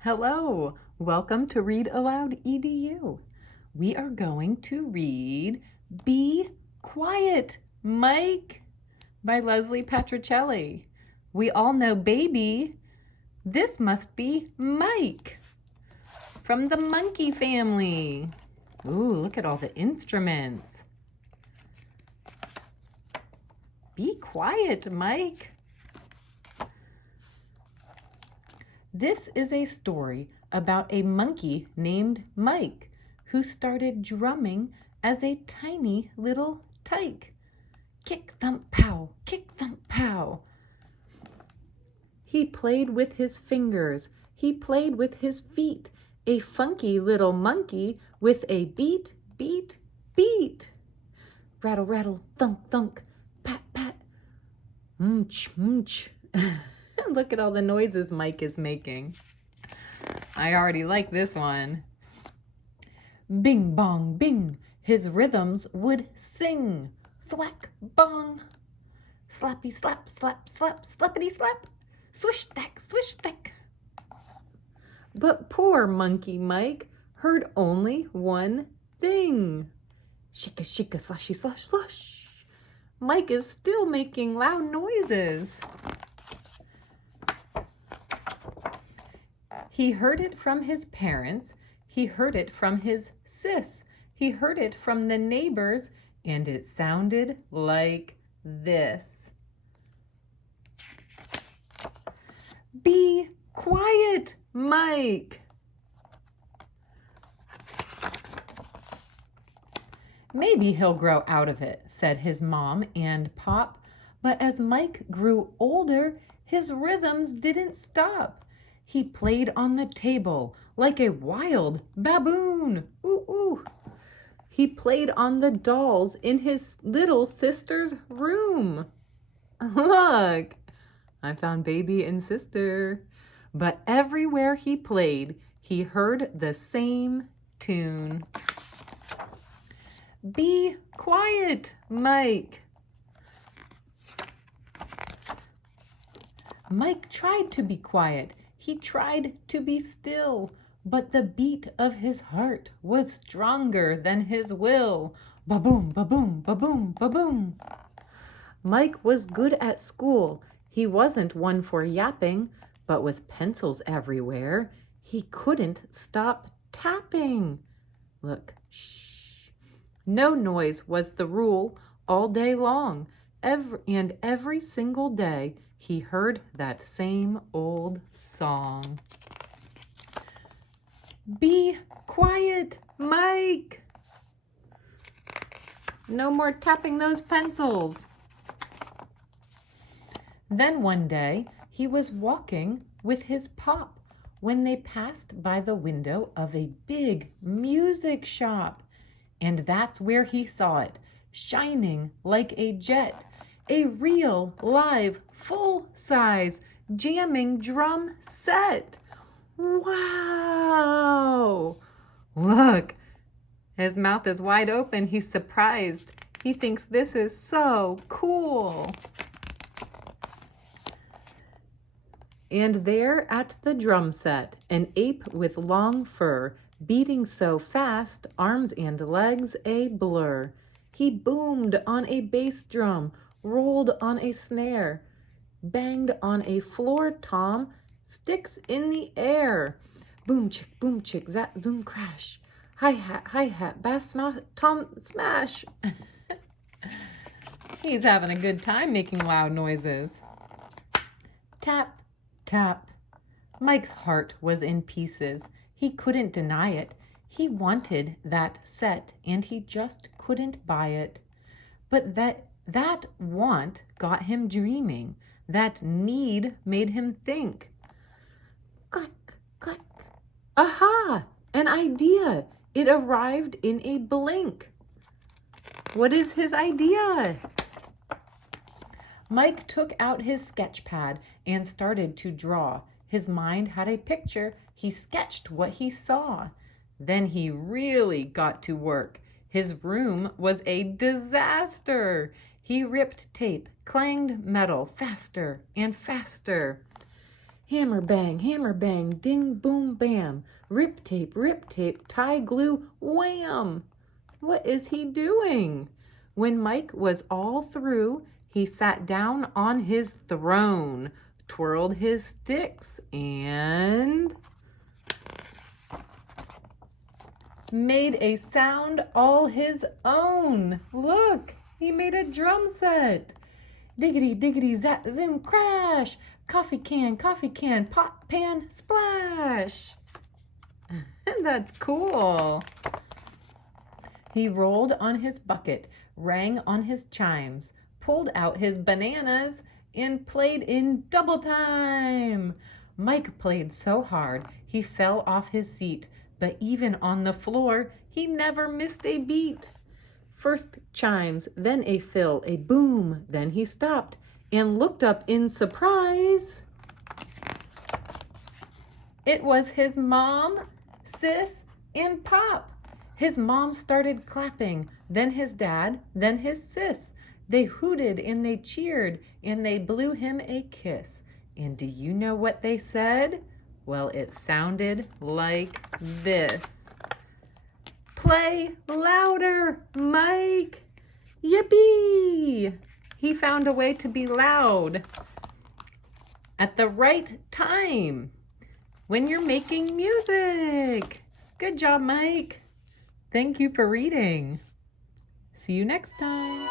Hello, welcome to Read Aloud EDU. We are going to read Be Quiet, Mike by Leslie Patricelli. We all know baby. This must be Mike from the monkey family. Ooh, look at all the instruments. Be quiet, Mike. This is a story about a monkey named Mike who started drumming as a tiny little tyke. Kick, thump, pow, kick, thump, pow. He played with his fingers, he played with his feet, a funky little monkey with a beat, beat, beat. Rattle, rattle, thunk, thunk, pat, pat, mooch, mooch. Look at all the noises Mike is making. I already like this one. Bing, bong, bing, his rhythms would sing. Thwack, bong, slappy, slap, slap, slap, slappity, slap, swish, thack, swish, thack. But poor Monkey Mike heard only one thing. Shika, shika, slushy, slush, slush. Mike is still making loud noises. He heard it from his parents, he heard it from his sis, he heard it from the neighbors, and it sounded like this. Be quiet, Mike. Maybe he'll grow out of it, said his mom and pop, but as Mike grew older, his rhythms didn't stop. He played on the table like a wild baboon. Ooh, ooh. He played on the dolls in his little sister's room. Look, I found baby and sister. But everywhere he played, he heard the same tune. Be quiet, Mike. Mike tried to be quiet. He tried to be still, but the beat of his heart was stronger than his will. Ba-boom, ba-boom, ba-boom, ba-boom. Mike was good at school. He wasn't one for yapping, but with pencils everywhere, he couldn't stop tapping. Look, shh. No noise was the rule all day long, every single day he heard that same old song. Be quiet, Mike. No more tapping those pencils. Then one day he was walking with his pop when they passed by the window of a big music shop. And that's where he saw it, shining like a jet. A real, live, full-size jamming drum set. Wow! Look, his mouth is wide open. He's surprised. He thinks this is so cool. And there at the drum set, an ape with long fur, beating so fast, arms and legs a blur. He boomed on a bass drum, rolled on a snare, banged on a floor tom, sticks in the air. Boom chick, zap, zoom, crash. Hi-hat, bass, smash, tom, smash. He's having a good time making loud noises. Tap, tap. Mike's heart was in pieces. He couldn't deny it. He wanted that set, and he just couldn't buy it. But that want got him dreaming. That need made him think. Click, click. Aha! An idea. It arrived in a blink. What is his idea? Mike took out his sketch pad and started to draw. His mind had a picture. He sketched what he saw. Then he really got to work. His room was a disaster. He ripped tape, clanged metal faster and faster. hammer bang, ding, boom, bam. Rip tape, tie glue, wham! What is he doing? When Mike was all through, he sat down on his throne, twirled his sticks, and made a sound all his own. Look, he made a drum set. Diggity, diggity, zap, zoom, crash. Coffee can, pot, pan, splash. That's cool. He rolled on his bucket, rang on his chimes, pulled out his bananas, and played in double time. Mike played so hard he fell off his seat, but even on the floor, he never missed a beat. First chimes, then a fill, a boom, then he stopped and looked up in surprise. It was his mom, sis, and pop. His mom started clapping, then his dad, then his sis. They hooted and they cheered and they blew him a kiss. And do you know what they said? Well, it sounded like this. Play louder, Mike! Yippee! He found a way to be loud at the right time when you're making music. Good job, Mike. Thank you for reading. See you next time.